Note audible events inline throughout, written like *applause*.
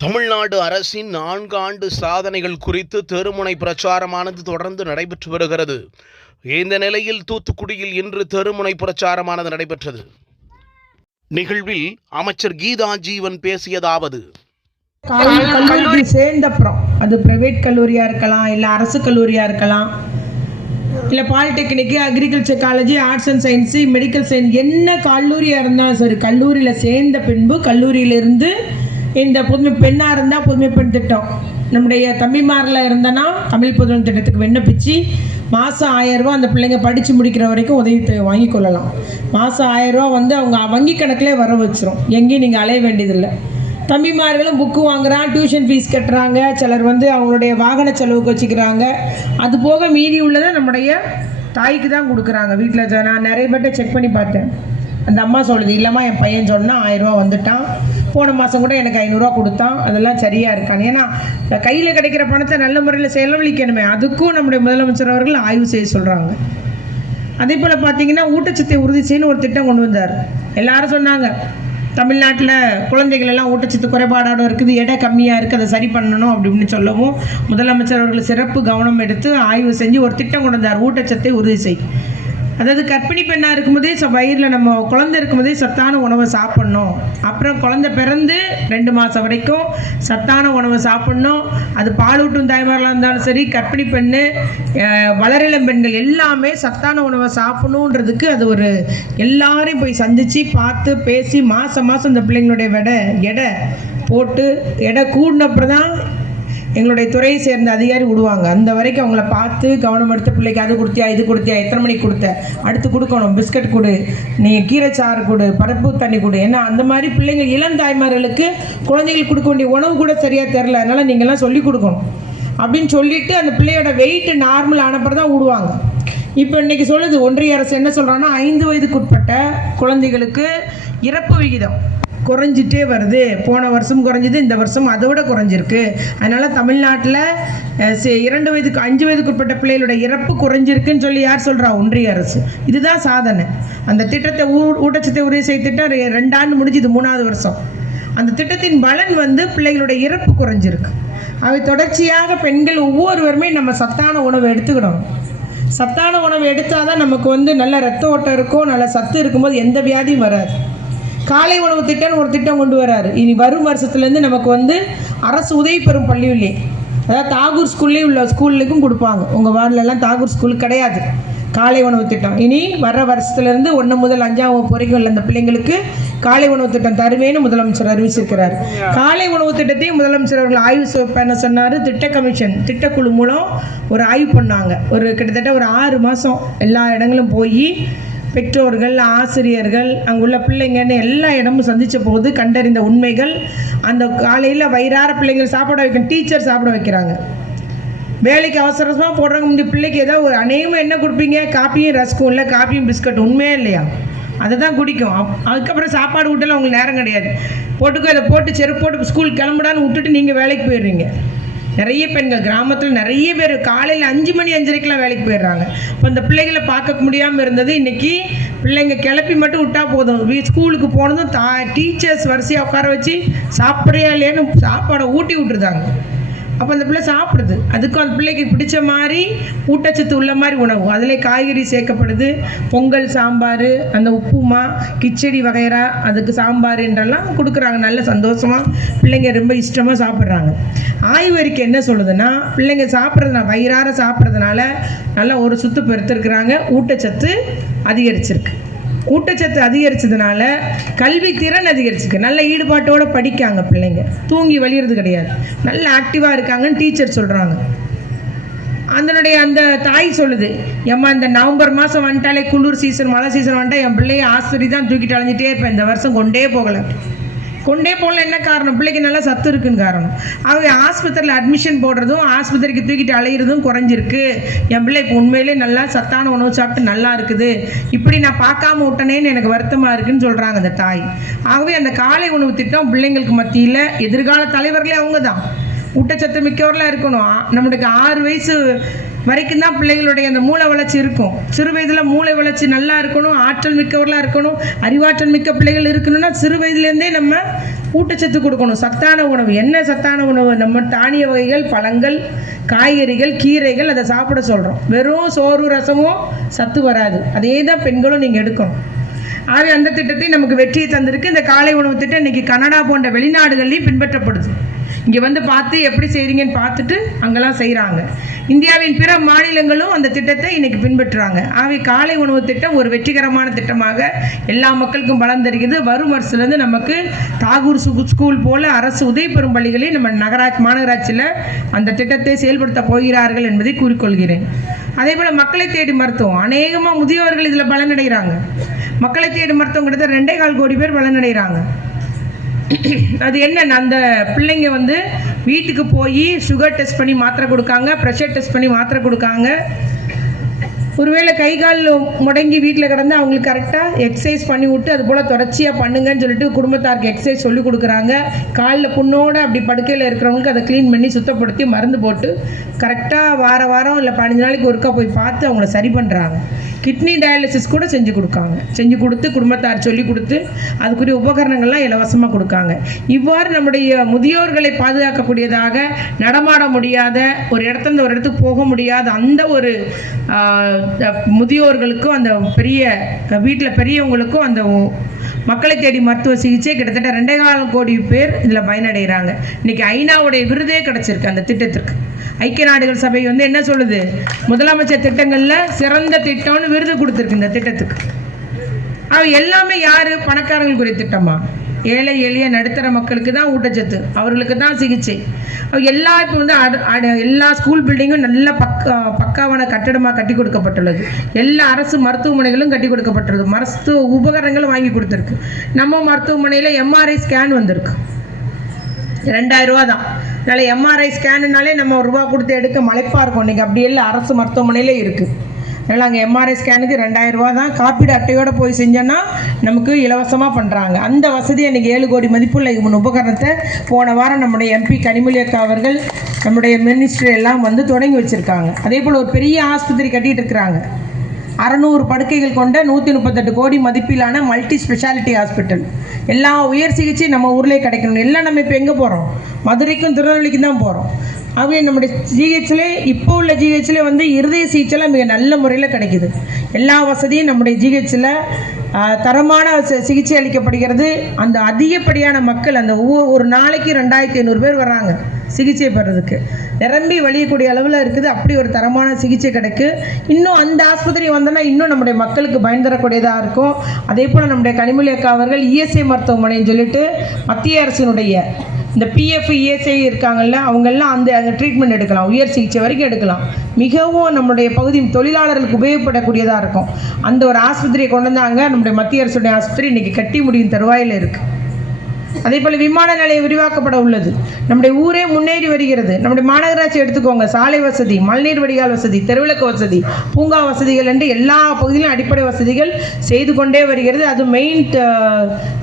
தமிழ்நாடு அரசின் நான்கு ஆண்டு சாதனைகள் குறித்து தெருமுனை பிரச்சாரமானது தொடர்ந்து நடைபெற்று வருகிறது. இந்த நிலையில் தூத்துக்குடியில் இன்று தெருமுனை பிரச்சாரமானது நடைபெற்றது. நிகழ்வில் அமைச்சர் கீதா ஜீவன் பேசியதாவது. கல்லூரி சேர்ந்தப்புறம் அது பிரைவேட் கல்லூரியா இருக்கலாம் இல்ல அரசு கல்லூரியா இருக்கலாம் இல்லை polytechnic agriculture college arts and science medical science என்ன கல்லூரியாக இருந்தாலும் சரி கல்லூரியில் சேர்ந்த பின்பு கல்லூரியிலிருந்து இந்த புதுமை பெண்ணாக இருந்தால் புதுமை பெண் திட்டம். நம்முடைய தம்பிமாரில் இருந்தனா தமிழ் புதுமை திட்டத்துக்கு விண்ணப்பிச்சு மாதம் ஆயரூபா அந்த பிள்ளைங்க படித்து முடிக்கிற வரைக்கும் உதவி தொகை வாங்கி கொள்ளலாம் மாதம் ஆயரூபா வந்து அவங்க வங்கி கணக்கிலே வர வச்சிரும். எங்கேயும் நீங்கள் அலைய வேண்டியதில்லை. தம்பிமார்களும் புக்கு வாங்குறான் டியூஷன் ஃபீஸ் கட்டுறாங்க. சிலர் வந்து அவங்களுடைய வாகன செலவுக்கு வச்சுக்கிறாங்க. அது போக மீதி உள்ளதை நம்முடைய தாய்க்கு தான் கொடுக்குறாங்க. வீட்டில் நான் நிறைய பேர்ட்ட செக் பண்ணி பார்த்தேன். அந்த அம்மா சொல்லுது இல்லைம்மா என் பையன் சொன்னால் ஆயிரரூவா வந்துட்டான். போன மாதம் கூட எனக்கு ஐநூறுரூவா கொடுத்தான். அதெல்லாம் சரியாக இருக்கான்னு. ஏன்னா கையில் கிடைக்கிற பணத்தை நல்ல முறையில் செலவழிக்கணுமே. அதுக்கும் நம்முடைய முதலமைச்சர் அவர்கள் ஆய்வு செய்ய சொல்கிறாங்க அதே போல் பார்த்தீங்கன்னா ஊட்டச்சத்தை உறுதி செய்யணும் ஒரு திட்டம் கொண்டு வந்தார். எல்லாரும் சொன்னாங்க தமிழ்நாட்டில் குழந்தைகள் எல்லாம் ஊட்டச்சத்து குறைபாடோட இருக்குது எடை கம்மியாக இருக்குது அதை சரி பண்ணணும் அப்படின்னு சொல்லவும் முதலமைச்சர் அவர்கள் சிறப்பு கவனம் எடுத்து ஆய்வு செஞ்சு ஒரு திட்டம் கொண்டு வந்தார். ஊட்டச்சத்தை உறுதி செய். அதாவது கர்ப்பிணி பெண்ணாக இருக்கும்போதே ச வயிறில் நம்ம குழந்தை இருக்கும்போதே சத்தான உணவை சாப்பிட்ணும். அப்புறம் குழந்தை பிறந்து ரெண்டு மாதம் வரைக்கும் சத்தான உணவை சாப்பிட்ணும். அது பாலூட்டும் தாய்மார்களாக இருந்தாலும் சரி கர்ப்பிணி பெண்ணு வளரிளம் பெண்கள் எல்லாமே சத்தான உணவை சாப்பிடணுன்றதுக்கு அது ஒரு எல்லாரையும் போய் சந்தித்து பார்த்து பேசி மாதம் மாதம் இந்த பிள்ளைங்களுடைய விடை எடை போட்டு எடை கூடினப்புறம் தான் எங்களுடைய துறையை சேர்ந்த அதிகாரி விடுவாங்க. அந்த வரைக்கும் அவங்கள பார்த்து கவனம் எடுத்து பிள்ளைக்கு அது கொடுத்தியா இது கொடுத்தியா எத்தனை மணிக்கு கொடுத்த? அடுத்து கொடுக்கணும் பிஸ்கட் கொடு நீ சாறு கொடு பருப்பு தண்ணி கொடு. ஏன்னா அந்த மாதிரி பிள்ளைங்க இளம் தாய்மார்களுக்கு குழந்தைகளுக்கு கொடுக்க வேண்டிய உணவு கூட சரியாக தெரில அதனால் நீங்கள்லாம் சொல்லி கொடுக்கணும். அப்படின்னு சொல்லிட்டு அந்த பிள்ளையோட வெயிட் நார்மல் ஆனப்பறம் தான் விடுவாங்க. இப்போ இன்றைக்கி சொல்லுது ஒன்றிய அரசு என்ன சொல்கிறாங்கன்னா ஐந்து வயதுக்குட்பட்ட குழந்தைகளுக்கு இறப்பு விகிதம். குறைஞ்சிட்டே வருது. போன வருஷம் குறைஞ்சிது இந்த வருஷம் அதை விட குறைஞ்சிருக்கு. அதனால் தமிழ்நாட்டில் இரண்டு வயதுக்கு அஞ்சு வயதுக்குட்பட்ட பிள்ளைகளோட இறப்பு குறைஞ்சிருக்குன்னு சொல்லி யார் சொல்கிறா ஒன்றிய அரசு. இதுதான் சாதனை. அந்த திட்டத்தை ஊ ஊட்டச்சத்தை உறுதி செய்ய திட்டம் ரெண்டாண்டு முடிஞ்சுது மூணாவது வருஷம். அந்த திட்டத்தின் பலன் வந்து பிள்ளைகளோட இறப்பு குறைஞ்சிருக்கு. அவை தொடர்ச்சியாக பெண்கள் ஒவ்வொருவருமே நம்ம சத்தான உணவு எடுத்துக்கணும் சத்தான உணவு எடுத்தால் தான் நமக்கு வந்து நல்ல ரத்த ஓட்டம் இருக்கும் நல்ல சத்து இருக்கும்போது எந்த வியாதியும் வராது. காலை உணவு திட்டம்னு ஒரு திட்டம் கொண்டு வராரு. இனி வரும் வருஷத்துலேருந்து நமக்கு வந்து அரசு உதவி பெறும் பள்ளியிலே அதாவது தாகூர் ஸ்கூல்லேயும் உள்ள ஸ்கூல்லுக்கும் கொடுப்பாங்க. உங்கள் வார்டிலலாம் தாகூர் ஸ்கூல் கிடையாது. காலை உணவு திட்டம். இனி வர வருஷத்துலேருந்து ஒன்று முதல் அஞ்சாம் வகுப்பு வரைக்கும் உள்ள அந்த பிள்ளைங்களுக்கு காலை உணவு திட்டம் தருவேன்னு முதலமைச்சர் அறிவிச்சிருக்கிறார். காலை உணவு திட்டத்தையும் முதலமைச்சர் அவர்கள் ஆய்வு பண்ண சொன்னார்? திட்ட கமிஷன் திட்டக்குழு மூலம் ஒரு ஆய்வு பண்ணாங்க. ஒரு கிட்டத்தட்ட ஒரு ஆறு மாதம் எல்லா இடங்களும் போய் பெற்றோர்கள் ஆசிரியர்கள் அங்குள்ள பிள்ளைங்கன்னு எல்லா இடமும் சந்தித்த போது கண்டறிந்த உண்மைகள் அந்த காலையில் வயிறார பிள்ளைங்கள் சாப்பிட வைக்கணும் டீச்சர் சாப்பிட வைக்கிறாங்க. வேலைக்கு அவசரமாக போடுறாங்க இந்த பிள்ளைக்கு ஏதோ ஒரு அநேகமாக என்ன கொடுப்பீங்க காப்பியும் ரஸ்கும் இல்லை காப்பியும் பிஸ்கட் உண்மையே இல்லையா? அதை தான் குடிக்கும். அப்- அதுக்கப்புறம் சாப்பாடு விட்டலாம் உங்களுக்கு நேரம் கிடையாது. போட்டுக்கோ இதை போட்டு செருப்பு போட்டு ஸ்கூல் கிளம்புடான்னு விட்டுட்டு நீங்கள் வேலைக்கு போயிடுறீங்க. நிறைய பெண்கள் கிராமத்தில் நிறைய பேர் காலையில் அஞ்சு மணி அஞ்சரைக்கெலாம் வேலைக்கு போயிடுறாங்க. இப்போ இந்த பிள்ளைகளை பார்க்க முடியாமல் இருந்தது. இன்னைக்கு பிள்ளைங்க கிளப்பி மட்டும் விட்டா போதும். வீ ஸ்கூலுக்கு போனதும் தா டீச்சர்ஸ் வரிசையாக உட்கார வச்சு சாப்பிட்றியா இல்லையான்னு சாப்பாடை ஊட்டி விட்டுருதாங்க. அப்போ அந்த பிள்ளை சாப்பிடுது. அதுக்கும் அந்த பிள்ளைக்கு பிடிச்ச மாதிரி ஊட்டச்சத்து உள்ள மாதிரி உணவு. அதில் காய்கறி சேர்க்கப்படுது. பொங்கல் சாம்பார் அந்த உப்புமா கிச்சடி வகைரா அதுக்கு சாம்பார் என்றெல்லாம் கொடுக்குறாங்க. நல்ல சந்தோஷமாக பிள்ளைங்க ரொம்ப இஷ்டமாக சாப்பிட்றாங்க. ஆய்வறிக்கை என்ன சொல்லுதுன்னா பிள்ளைங்க சாப்பிட்றதுனா வயிறார சாப்பிட்றதுனால நல்லா ஒரு சுத்து பெருத்திருக்கிறாங்க ஊட்டச்சத்து அதிகரிச்சிருக்கு. ஊட்டச்சத்து அதிகரிச்சதுனால கல்வி திறன் அதிகரிச்சிருக்கு. நல்ல ஈடுபாட்டோடு படிக்காங்க பிள்ளைங்க. தூங்கி வழியிறது கிடையாது. நல்ல ஆக்டிவாக இருக்காங்கன்னு டீச்சர் சொல்கிறாங்க அதனுடைய அந்த தாய் சொல்லுது ஏம்மா இந்த நவம்பர் மாதம் வந்துட்டாலே குளிர் சீசன் மழை சீசன் வந்துட்டா என் பிள்ளைய ஆஸ்பத்திரி தான் தூக்கிட்டு அலைஞ்சிட்டே இருப்பேன். இந்த வருஷம் கொண்டே போகலை. கொண்டே போகல என்ன காரணம்? பிள்ளைக்கு நல்லா சத்து இருக்குன்னு காரணம். அவங்க ஆஸ்பத்திரியில் அட்மிஷன் போடுறதும் ஆஸ்பத்திரிக்கு தூக்கிட்டு அலையிறதும் குறைஞ்சிருக்கு. என் பிள்ளை இப்போ உண்மையிலே நல்லா சத்தான உணவு சாப்பிட்டு நல்லா இருக்குது. இப்படி நான் பார்க்காம விட்டனேன்னு எனக்கு வருத்தமாக இருக்குன்னு சொல்கிறாங்க அந்த தாய். ஆகவே அந்த காலை உணவு திட்டம் பிள்ளைங்களுக்கு மத்தியில் எதிர்கால தலைவர்களே அவங்க தான் ஊட்டச்சத்து மிக்கவர்களாக இருக்கணும். நம்மளுக்கு ஆறு வயசு வரைக்கும் தான் பிள்ளைகளுடைய அந்த மூளை வளர்ச்சி இருக்கும். சிறு வயதில் மூளை வளர்ச்சி நல்லா இருக்கணும் ஆற்றல் மிக்கவர்களாக இருக்கணும் அறிவாற்றல் மிக்க பிள்ளைகள் இருக்கணும்னா சிறு வயதுலேருந்தே நம்ம ஊட்டச்சத்து கொடுக்கணும். சத்தான உணவு. என்ன சத்தான உணவு? நம்ம தானிய வகைகள் பழங்கள் காய்கறிகள் கீரைகள் அதை சாப்பிட சொல்கிறோம் வெறும் சோறு ரசமும் சத்து வராது. அதே தான் பெண்களும் நீங்கள் எடுக்கணும். ஆகவே அந்த திட்டத்தை நமக்கு வெற்றியை தந்திருக்கு. இந்த காலை உணவு திட்டம் இன்னைக்கு கனடா போன்ற வெளிநாடுகள்லையும் பின்பற்றப்படுது. இங்கே வந்து பார்த்து எப்படி செய்கிறீங்கன்னு பார்த்துட்டு அங்கெல்லாம் செய்கிறாங்க இந்தியாவின் பிற மாநிலங்களும் அந்த திட்டத்தை இன்னைக்கு பின்பற்றுறாங்க. ஆகவே காலை உணவு திட்டம் ஒரு வெற்றிகரமான திட்டமாக எல்லா மக்களுக்கும் பலன் தருகிறது. வரும் வருஷத்துலேருந்து நமக்கு தாகூர் ஸ்கூல் போல அரசு உதவி பெறும் பள்ளிகளில் நம்ம நகராட்சி மாநகராட்சியில் அந்த திட்டத்தை செயல்படுத்த போகிறார்கள் என்பதை கூறிக்கொள்கிறேன். அதே போல் மக்களை தேடி மருத்துவம். அநேகமாக முதியோர்கள் இதில் பலனடைகிறாங்க. மக்களை தேடி மருத்துவம் கிட்டத்தட்ட ரெண்டே கால் கோடி பேர் பலனடைகிறாங்க. *clears throat* அது என்ன அந்த பிள்ளைங்க வந்து வீட்டுக்கு போய் சுகர் டெஸ்ட் பண்ணி மாத்திரை கொடுக்காங்க ப்ரெஷர் டெஸ்ட் பண்ணி மாத்திரை கொடுக்காங்க. ஒருவேளை கை கால் முடங்கி வீட்டில் கிடந்து அவங்களுக்கு கரெக்டாக எக்ஸசைஸ் பண்ணி விட்டு அது போல் தொடர்ச்சியாக பண்ணுங்கன்னு சொல்லிட்டு குடும்பத்தாருக்கு எக்ஸசைஸ் சொல்லி கொடுக்குறாங்க. காலில் புண்ணோடு அப்படி படுக்கையில் இருக்கிறவங்களுக்கு அதை க்ளீன் பண்ணி சுத்தப்படுத்தி மருந்து போட்டு கரெக்டாக வார வாரம் இல்லை பதினஞ்சு நாளைக்கு ஒருக்கா போய் பார்த்து அவங்கள சரி பண்ணுறாங்க கிட்னி டயாலிசிஸ் கூட செஞ்சு கொடுக்காங்க. செஞ்சு கொடுத்து குடும்பத்தார் சொல்லி கொடுத்து அதுக்குரிய உபகரணங்கள்லாம் இலவசமாக கொடுக்காங்க. இவ்வாறு நம்முடைய முதியோர்களை பாதுகாக்கக்கூடியதாக நடமாட முடியாத ஒரு இடத்துல ஒரு இடத்துக்கு போக முடியாத அந்த ஒரு முதியோர்களுக்கும் அந்த பெரிய வீட்டில் பெரியவங்களுக்கும் அந்த மக்களை தேடி மருத்துவ சிகிச்சை கிட்டத்தட்ட ரெண்டே கால் கோடி பேர் இதில் பயனடைகிறாங்க. இன்னைக்கு ஐநாவுடைய விருதே கிடச்சிருக்கு அந்த திட்டத்திற்கு. ஐக்கிய நாடுகள் சபை வந்து என்ன சொல்லுது? முதலமைச்சர் திட்டங்களில் சிறந்த திட்டம்னு விருது கொடுத்துருக்கு இந்த திட்டத்துக்கு. அவ எல்லாமே யாரு? பணக்காரங்களுக்குரிய திட்டமா? ஏழை எளிய நடுத்தர மக்களுக்கு தான் ஊட்டச்சத்து. அவர்களுக்கு தான் சிகிச்சை. எல்லா இப்போ வந்து அடு- எல்லா ஸ்கூல் பில்டிங்கும் நல்ல பக்கா பக்காவான கட்டடமாக கட்டி கொடுக்கப்பட்டுள்ளது. எல்லா அரசு மருத்துவமனைகளும் கட்டி கொடுக்கப்பட்டுள்ளது. மருத்துவ உபகரணங்களும் வாங்கி கொடுத்துருக்கு. நம்ம மருத்துவமனையில் எம்ஆர்ஐ ஸ்கேன் வந்திருக்கு. ரெண்டாயிரம் ரூபா தான். அதனால் எம்ஆர்ஐ ஸ்கேனுனாலே நம்ம ஒரு ரூபா கொடுத்து எடுக்க மலைப்பாக இருக்கும். இன்றைக்கி அப்படி இல்லை. அரசு மருத்துவமனையிலே இருக்குது அதனால் அங்கே எம்ஆர்ஐ ஸ்கேனுக்கு ரெண்டாயிரம் ரூபா தான் காப்பீடு அட்டையோடு போய் செஞ்சோன்னா நமக்கு இலவசமாக பண்ணுறாங்க அந்த வசதி அன்றைக்கி ஏழு கோடி மதிப்புள்ள இவன் உபகரணத்தை போன வாரம் நம்முடைய எம்பி கனிமொழி அக்கா அவர்கள் நம்முடைய மினிஸ்டர் எல்லாம் வந்து தொடங்கி வச்சுருக்காங்க. அதே போல் ஒரு பெரிய ஆஸ்பத்திரி கட்டிகிட்டு இருக்கிறாங்க. அறநூறு படுக்கைகள் கொண்ட நூற்றி முப்பத்தெட்டு கோடி மதிப்பிலான மல்டி ஸ்பெஷாலிட்டி ஹாஸ்பிட்டல் எல்லா உயர் சிகிச்சை நம்ம ஊர்லேயே கிடைக்கணும். எல்லாம் நம்ம இப்போ எங்கே போகிறோம் மதுரைக்கும் திருநெல்வேலிக்கும் தான் போகிறோம் ஆகவே நம்முடைய ஜிஹெச்சில் இப்போ உள்ள ஜிஹெச்சில் வந்து இருதய சிகிச்சைலாம் மிக நல்ல முறையில் கிடைக்குது. எல்லா வசதியும் நம்முடைய ஜிஹெச்சில் தரமான சிகிச்சை அளிக்கப்படுகிறது. அந்த அதிகப்படியான மக்கள் அந்த ஒவ்வொரு ஒரு நாளைக்கு ரெண்டாயிரத்தி ஐநூறு பேர் வர்றாங்க சிகிச்சை பெறதுக்கு. நிரம்பி வழியக்கூடிய அளவில் இருக்குது. அப்படி ஒரு தரமான சிகிச்சை கிடைக்கு. இன்னும் அந்த ஆஸ்பத்திரி வந்தோன்னா இன்னும் நம்முடைய மக்களுக்கு பயன் தரக்கூடியதாக இருக்கும். அதே போல் நம்முடைய கனிமொழி அக்கா அவர்கள் இஎஸ்ஐ மருத்துவமனைன்னு சொல்லிட்டு மத்திய அரசினுடைய இந்த பிஎஃப் இஎஸ்ஐ இருக்காங்கல்ல அவங்கெல்லாம் அந்த அந்த ட்ரீட்மெண்ட் எடுக்கலாம். உயர் சிகிச்சை வரைக்கும் எடுக்கலாம். மிகவும் நம்முடைய பகுதி தொழிலாளர்களுக்கு உபயோகப்படக்கூடியதாக இருக்கும். அந்த ஒரு ஆஸ்பத்திரியை கொண்டு வந்தாங்க. நம்முடைய மத்திய அரசுடைய ஆஸ்பத்திரி இன்றைக்கி கட்டி முடியும் தருவாயில் இருக்குது அதே போல் விமான நிலையம் விரிவாக்கப்பட உள்ளது. நம்முடைய ஊரே முன்னேறி வருகிறது. நம்முடைய மாநகராட்சி எடுத்துக்கோங்க. சாலை வசதி மழைநீர் வடிகால் வசதி தெருவிளக்கு வசதி பூங்கா வசதிகள் என்று எல்லா பகுதியிலும் அடிப்படை வசதிகள் செய்து கொண்டே வருகிறது. அது மெயின்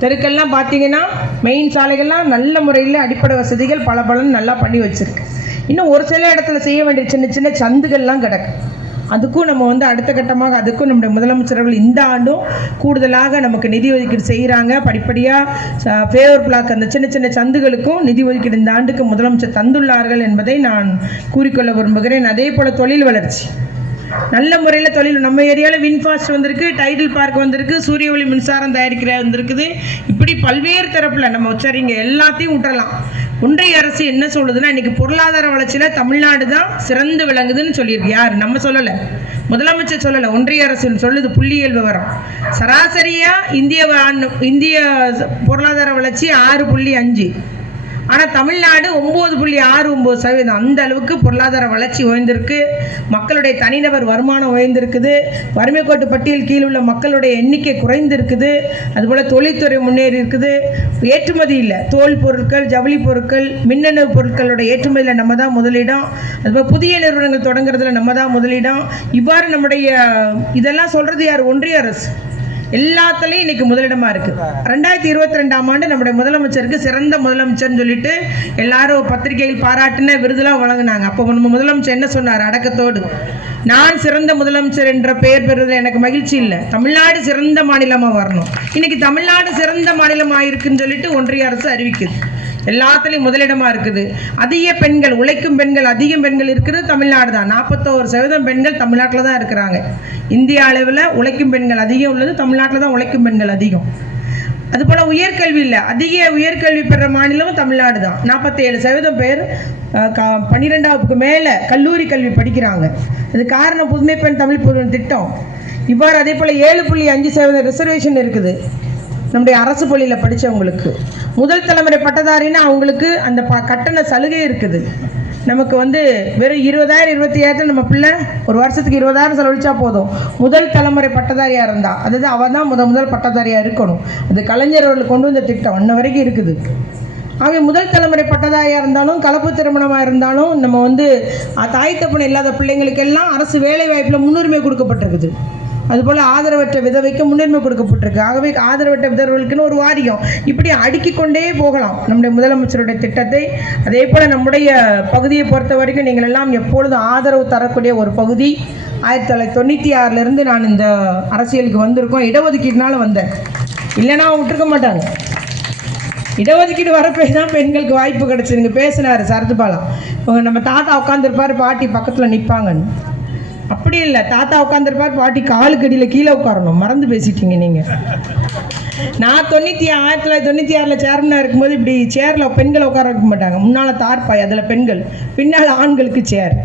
தெருக்கள்லாம் பார்த்தீங்கன்னா மெயின் சாலைகள்லாம் நல்ல முறையில் அடிப்படை வசதிகள் பல பலன் நல்லா பண்ணி வச்சுருக்கு. இன்னும் ஒரு சில இடத்துல செய்ய வேண்டிய சின்ன சின்ன சந்துகள்லாம் கிடக்கு. அதுக்கும் நம்ம வந்து அடுத்த கட்டமாக அதுக்கும் நம்முடைய முதலமைச்சர்கள் இந்த ஆண்டும் கூடுதலாக நமக்கு நிதி ஒதுக்கீடு செய்கிறாங்க படிப்படியாக ஃபேவர் பிளாக் அந்த சின்ன சின்ன சந்துகளுக்கும் நிதி ஒதுக்கீடு இந்த ஆண்டுக்கு முதலமைச்சர் தந்துள்ளார்கள் என்பதை நான் கூறிக்கொள்ள விரும்புகிறேன். அதே போல் தொழில் வளர்ச்சி. நல்ல முறையில் தொழில் நம்ம ஏரியாவில் வின்ஃபாஸ்ட் வந்திருக்கு டைட்டில் பார்க் வந்திருக்கு சூரிய ஒளி மின்சாரம் தயாரிக்கிற வந்திருக்குது. இப்படி பல்வேறு தரப்பில் நம்ம சரிங்க எல்லாத்தையும் விட்டுறலாம். ஒன்றிய அரசு என்ன சொல்லுதுன்னா இன்னைக்கு பொருளாதார வளர்ச்சியில் தமிழ்நாடு தான் சிறந்து விளங்குதுன்னு சொல்லியிருக்கு யார்? நம்ம சொல்லலை. முதலமைச்சர் சொல்லலை. ஒன்றிய அரசு சொல்லுது புள்ளியியல் விவரம். சராசரியாக இந்திய இந்திய பொருளாதார வளர்ச்சி ஆறு புள்ளி அஞ்சு. ஆனால் தமிழ்நாடு ஒம்பது புள்ளி ஆறு ஒம்பது சதவீதம். அந்த அளவுக்கு பொருளாதார வளர்ச்சி உயர்ந்திருக்கு. மக்களுடைய தனிநபர் வருமானம் உயர்ந்திருக்குது. வறுமை கோட்டு பட்டியல் கீழ் உள்ள மக்களுடைய எண்ணிக்கை குறைந்திருக்குது. அதுபோல் தொழில்துறை முன்னேறி இருக்குது. ஏற்றுமதி இல்லை. தோல் பொருட்கள் ஜவுளி பொருட்கள் மின்னணு பொருட்களோட ஏற்றுமதியில் நம்ம தான் முதலிடம். அதுபோல் புதிய நிறுவனங்கள் தொடங்குறதுல நம்ம தான் முதலிடம். இவ்வாறு நம்முடைய இதெல்லாம் சொல்கிறது யார்? ஒன்றிய அரசு. எல்லாத்துலேயும் இன்னைக்கு முதலிடமா இருக்கு. ரெண்டாயிரத்தி இருபத்தி ரெண்டாம் ஆண்டு நம்முடைய முதலமைச்சருக்கு சிறந்த முதலமைச்சர்னு சொல்லிட்டு எல்லாரும் பத்திரிகையில் பாராட்டின விருதுலாம் வழங்கினாங்க. அப்போ நம்ம முதலமைச்சர் என்ன சொன்னார்? அடக்கத்தோடு. நான் சிறந்த முதலமைச்சர் என்ற பெயர் பெறுவதில் எனக்கு மகிழ்ச்சி இல்லை. தமிழ்நாடு சிறந்த மாநிலமா வரணும். இன்னைக்கு தமிழ்நாடு சிறந்த மாநிலமா இருக்குன்னு சொல்லிட்டு ஒன்றிய அரசு அறிவிக்குது. எல்லாத்துலேயும் முதலிடமாக இருக்குது. அதிக பெண்கள் உழைக்கும் பெண்கள் அதிகம் பெண்கள் இருக்கிறது தமிழ்நாடு தான். நாற்பத்தோரு சதவீதம் பெண்கள் தமிழ்நாட்டில் தான் இருக்கிறாங்க. இந்திய அளவில் உழைக்கும் பெண்கள் அதிகம் உள்ளது தமிழ்நாட்டில் தான் உழைக்கும் பெண்கள் அதிகம். அதுபோல் உயர்கல்வி இல்லை. அதிக உயர்கல்வி பெற மாநிலமும் தமிழ்நாடு தான். நாற்பத்தேழு சதவீதம் பேர் க பன்னிரெண்டாவதுக்கு மேலே கல்லூரி கல்வி படிக்கிறாங்க. அது காரணம் புதுமை பெண் தமிழ் திட்டம். இவ்வாறு அதே போல் ஏழு புள்ளி அஞ்சு சதவீதம் ரிசர்வேஷன் இருக்குது. நம்முடைய அரசு பள்ளியில் படித்தவங்களுக்கு முதல் தலைமுறை பட்டதாரின்னா அவங்களுக்கு அந்த ப கட்டண சலுகை இருக்குது. நமக்கு வந்து வெறும் இருபதாயிரம் இருபத்தி ஏழு நம்ம பிள்ளை ஒரு வருஷத்துக்கு இருபதாயிரம் செலவழிச்சா போதும். முதல் தலைமுறை பட்டதாரியாக இருந்தா அதாவது அவள் தான் முத முதல் பட்டதாரியாக இருக்கணும். அது கலைஞர் அவர்கள் கொண்டு வந்த திட்டம் இன்ன வரைக்கும் இருக்குது. அவன் முதல் தலைமுறை பட்டதாரியாக இருந்தாலும் கலப்பு திருமணமாக இருந்தாலும் நம்ம வந்து தாய் தப்பனை இல்லாத பிள்ளைங்களுக்கெல்லாம் அரசு வேலை வாய்ப்பில் முன்னுரிமை கொடுக்கப்பட்டிருக்குது. அதுபோல் ஆதரவற்ற விதவைக்கு முன்னுரிமை கொடுக்கப்பட்டிருக்கு. ஆகவே ஆதரவற்ற விதவைகளுக்குன்னு ஒரு வாரியம். இப்படி அடுக்கிக் கொண்டே போகலாம். நம்முடைய முதலமைச்சருடைய திட்டத்தை. அதே போல் நம்முடைய பகுதியை பொறுத்த வரைக்கும் நீங்கள் எல்லாம் எப்பொழுதும் ஆதரவு தரக்கூடிய ஒரு பகுதி? ஆயிரத்தி தொள்ளாயிரத்தி தொண்ணூற்றி ஆறிலிருந்து நான் இந்த அரசியலுக்கு வந்திருக்கோம். இடஒதுக்கீடுனால வந்தேன். இல்லைன்னா விட்டுருக்க மாட்டாங்க. இடஒதுக்கீடு வரப்போ தான் பெண்களுக்கு வாய்ப்பு கிடச்சிருங்க பேசினார் சரத்பாலா. நம்ம தாத்தா உட்காந்துருப்பார் பாட்டி பக்கத்தில் நிற்பாங்கன்னு அப்படி இல்லை. தாத்தா உட்காந்துருப்பார் பாட்டி காலுக்கு அடியில் கீழே உட்காரணும். மறந்து பேசிட்டீங்க நீங்கள் நான் தொண்ணூற்றி ஆயிரத்தி தொள்ளாயிரத்தி தொண்ணூற்றி ஆறில் சேர்மனாக இருக்கும்போது இப்படி சேரில் பெண்களை உட்கார வைக்க மாட்டாங்க. முன்னால் தார்பாய் அதில் பெண்கள். பின்னால் ஆண்களுக்கு சேர்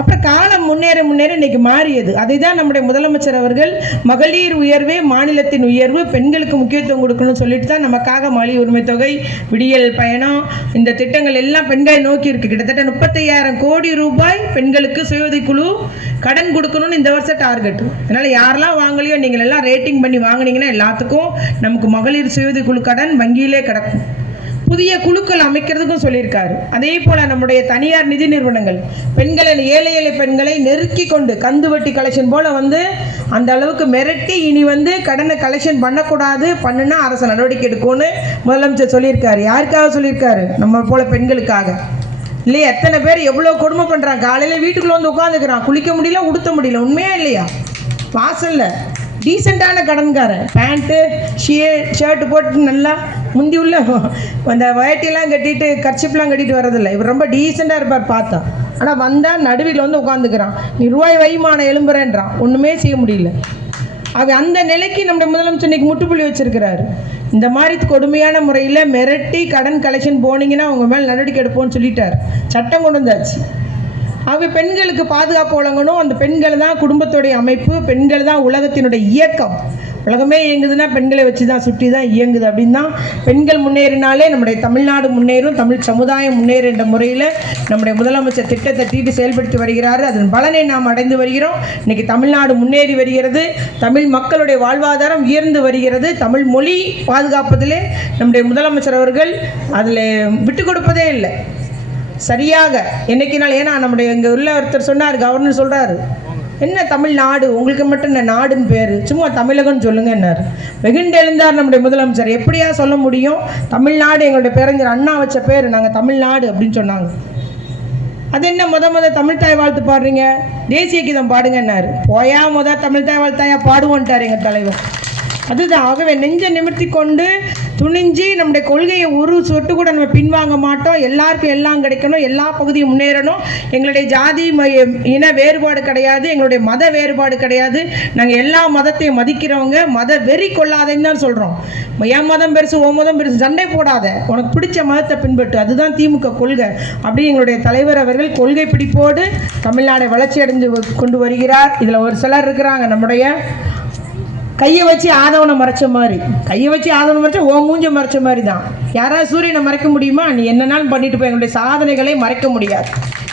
அப்புறம் காலம் முன்னேற முன்னேற இன்னைக்கு மாறியது. அதை தான் நம்முடைய முதலமைச்சர் அவர்கள் மகளிர் உயர்வே மாநிலத்தின் உயர்வு பெண்களுக்கு முக்கியத்துவம் கொடுக்கணும்னு சொல்லிட்டு தான் நமக்காக மகளிர் உரிமை தொகை விடியல் பயணம் இந்த திட்டங்கள் எல்லாம் பெண்களை நோக்கி இருக்கு. கிட்டத்தட்ட முப்பத்தையாயிரம் கோடி ரூபாய் பெண்களுக்கு சுயஉதவி குழு கடன் கொடுக்கணும்னு இந்த வருஷம் டார்கெட் அதனால யாரெல்லாம் வாங்கலையோ நீங்கள் எல்லாம் ரேட்டிங் பண்ணி வாங்குனீங்கன்னா எல்லாத்துக்கும் நமக்கு மகளிர் சுயஉதவி குழு கடன் வங்கியிலே கிடக்கும். புதிய குழுக்கள் அமைக்கிறதுக்கும் சொல்லியிருக்காரு. அதே போல நம்முடைய தனியார் நிதி நிறுவனங்கள் பெண்களை ஏழை ஏழை பெண்களை நெருக்கி கொண்டு கந்து வட்டி கலெக்ஷன் போல வந்து அந்த அளவுக்கு மிரட்டி இனி வந்து கடனை கலெக்ஷன் பண்ணக்கூடாது பண்ணுனா அரசு நடவடிக்கை எடுக்கும்னு முதலமைச்சர் சொல்லியிருக்காரு. யாருக்காக சொல்லியிருக்காரு? நம்ம போல பெண்களுக்காக. இல்லையா? எத்தனை பேர் எவ்வளோ கொடுமை பண்ணுறாங்க காலையில் வீட்டுக்குள்ளே வந்து உட்காந்துக்கிறான் குளிக்க முடியல உடுத்த முடியல. உண்மையா இல்லையா? வாசல்ல. டீசெண்டான கடன்காரன். பேண்ட்டு ஷியே ஷர்ட் போட்டு நல்லா முந்தி உள்ள அந்த வயட்டிலாம் கட்டிட்டு கர்ச்சிப்லாம் கட்டிட்டு வர்றதில்ல. இவர் ரொம்ப டீசெண்டாக இருப்பார் பார்த்தா. ஆனால் வந்தால் நடுவில் வந்து உட்காந்துக்கிறான் நீ ரூபாய் வைமான எலும்புறேன்றான் ஒன்றுமே செய்ய முடியல. ஆக அந்த நிலைக்கு நம்முடைய முதலமைச்சர் இன்னைக்கு முட்டுப்புள்ளி வச்சிருக்கிறாரு. இந்த மாதிரி கொடுமையான முறையில் மிரட்டி கடன் கலெக்ஷன் போனீங்கன்னா அவங்க மேல் நடவடிக்கை எடுப்போம்னு சொல்லிட்டார். சட்டம் கொண்டு வந்தாச்சு. ஆகவே பெண்களுக்கு பாதுகாப்பு வழங்கணும். அந்த பெண்கள் தான் குடும்பத்துடைய அமைப்பு பெண்கள் தான் உலகத்தினுடைய இயக்கம். உலகமே இயங்குதுன்னா பெண்களை வச்சு தான் சுற்றி தான் இயங்குது அப்படின்னு தான் பெண்கள் முன்னேறினாலே நம்முடைய தமிழ்நாடு முன்னேறும் தமிழ் சமுதாயம் முன்னேறும் என்ற முறையில் நம்முடைய முதலமைச்சர் திட்டத்தை தீட்டி செயல்படுத்தி வருகிறார். அதன் பலனை நாம் அடைந்து வருகிறோம். இன்றைக்கி தமிழ்நாடு முன்னேறி வருகிறது. தமிழ் மக்களுடைய வாழ்வாதாரம் உயர்ந்து வருகிறது. தமிழ் மொழி பாதுகாப்பதிலே நம்முடைய முதலமைச்சர் அவர்கள் அதில் விட்டு கொடுப்பதே இல்லை. சரியாக. என்னைக்குனாலும் ஏன்னா நம்முடைய இங்கே உள்ள ஒருத்தர் சொன்னார் கவர்னர் சொல்கிறாரு என்ன தமிழ்நாடு உங்களுக்கு மட்டும் என்ன நாடுன்னு பேர்? சும்மா தமிழகம்னு சொல்லுங்க என்னார். வெகுண்டெழுந்தார் நம்முடைய முதலமைச்சர். எப்படியா சொல்ல முடியும்? தமிழ்நாடு எங்களுடைய பேரஞ்சர் அண்ணா வச்ச பேர். நாங்கள் தமிழ்நாடு அப்படின்னு சொன்னாங்க. அது என்ன முத முத தமிழ் தாய் வாழ்த்து பாடுறீங்க? தேசிய கீதம் பாடுங்கன்னாரு போயா முத தமிழ் தாய் வாழ்த்தாயா? பாடுவோன்ட்டார் எங்கள் தலைவர். அதுதான். ஆகவே நெஞ்ச நிமிர்த்தி கொண்டு துணிஞ்சு நம்முடைய கொள்கையை ஒரு சொட்டு கூட நம்ம பின்வாங்க மாட்டோம். எல்லாருக்கும் எல்லாம் கிடைக்கணும். எல்லா பகுதியும் முன்னேறணும். எங்களுடைய ஜாதி இன வேறுபாடு கிடையாது. எங்களுடைய மத வேறுபாடு கிடையாது. நாங்கள் எல்லா மதத்தையும் மதிக்கிறவங்க. மத வெறி கொள்ளாதேன்னு தான் சொல்கிறோம் என் மதம் பெருசு ஓ மதம் பெருசு சண்டை போடாத. உனக்கு பிடிச்ச மதத்தை பின்பற்று. அதுதான் திமுக கொள்கை. அப்படி எங்களுடைய தலைவர் அவர்கள் கொள்கை பிடிப்போடு தமிழ்நாடை வளர்ச்சி அடைஞ்சு கொண்டு வருகிறார். இதில் ஒரு சிலர் இருக்கிறாங்க. நம்முடைய கையை வச்சு ஆதவனை மறைச்ச மாதிரி. கையை வச்சு ஆதவனை மறைச்சா ஓ மூஞ்ச மறைச்ச மாதிரி தான் யாராவது சூரியனை மறைக்க முடியுமா? நீ என்னன்னாலும் பண்ணிட்டு போய் எங்களுடைய சாதனைகளை மறைக்க முடியாது.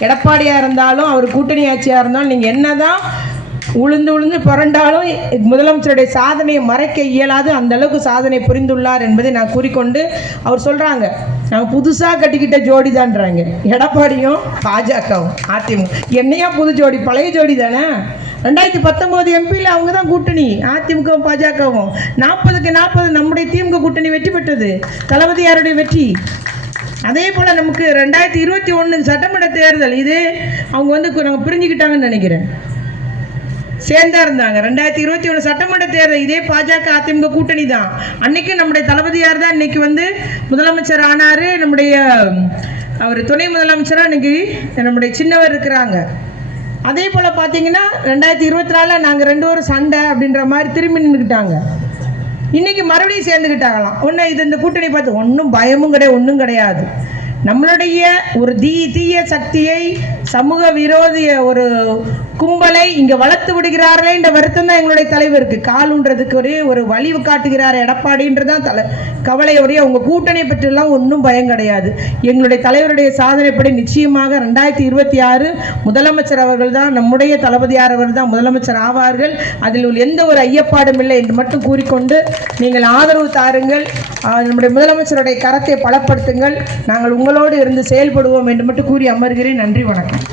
எடப்பாடியாக இருந்தாலும் அவர் கூட்டணி ஆட்சியாக இருந்தாலும் நீங்கள் என்னதான் உளுந்து உளுந்து புரண்டாலும் முதலமைச்சருடைய சாதனையை மறைக்க இயலாது. அந்த அளவுக்கு சாதனை புரிந்துள்ளார் என்பதை நான் கூறிக்கொண்டு அவர் சொல்கிறாங்க நாங்கள் புதுசாக கட்டிக்கிட்ட ஜோடி தான்றாங்க எடப்பாடியும் பாஜகவும் அதிமுக. என்னையா புது ஜோடி? பழைய ஜோடி தானே ரெண்டாயிரத்தி பத்தொம்போது எம்பியில் அவங்க தான் கூட்டணி. அதிமுகவும் பாஜகவும். நாற்பதுக்கு நாற்பது நம்முடைய திமுக கூட்டணி வெற்றி பெற்றது. தளபதியாருடைய வெற்றி? அதே போல் நமக்கு ரெண்டாயிரத்தி இருபத்தி ஒன்று சட்டமன்ற தேர்தல் இது அவங்க வந்து நாங்கள் பிரிஞ்சுக்கிட்டாங்கன்னு நினைக்கிறேன். சேர்ந்தா இருந்தாங்க. ரெண்டாயிரத்தி இருபத்தி ஒன்று சட்டமன்ற தேர்தல் இதே பாஜக அதிமுக கூட்டணி தான். அன்னைக்கு நம்முடைய தளபதியார் தான்? இன்னைக்கு வந்து முதலமைச்சர் ஆனார். நம்முடைய அவர் துணை முதலமைச்சராக இன்னைக்கு நம்முடைய சின்னவர் இருக்கிறாங்க. அதே போல் பார்த்தீங்கன்னா ரெண்டாயிரத்தி இருபத்தி நாலில் நாங்கள் ரெண்டு பேரும் சண்டை அப்படின்ற மாதிரி திரும்பி நின்றுக்கிட்டாங்க இன்றைக்கி மறுபடியும் சேர்ந்துக்கிட்டாங்களாம் ஒன்று இது இந்த கூட்டணி பார்த்து ஒன்றும் பயமும் கிடையாது ஒன்றும் கிடையாது. நம்மளுடைய ஒரு தீ தீய சக்தியை சமூக விரோதிய ஒரு கும்பலை இங்கே வளர்த்து விடுகிறார்களே என்ற வருத்தம் தான் எங்களுடைய தலைவருக்கு காலுன்றதுக்கு ஒரே ஒரு வழி காட்டுகிறார் எடப்பாடின்றதான் தலை கவலையுடைய அவங்க உங்கள் கூட்டணி பற்றிலாம் ஒன்றும் பயம் கிடையாது. எங்களுடைய தலைவருடைய சாதனைப்படி நிச்சயமாக ரெண்டாயிரத்தி இருபத்தி ஆறு முதலமைச்சர் அவர்கள் தான் நம்முடைய தளபதியார் அவர்கள் தான் முதலமைச்சர் ஆவார்கள். அதில் உள்ள எந்த ஒரு ஐயப்பாடும் இல்லை என்று மட்டும் கூறிக்கொண்டு நீங்கள் ஆதரவு தாருங்கள். நம்முடைய முதலமைச்சருடைய கரத்தை பலப்படுத்துங்கள். நாங்கள் உங்கள் உங்களோடு இருந்து செயல்படுவோம் என்று மட்டும் கூறி அமர்கிறேன். நன்றி வணக்கம்.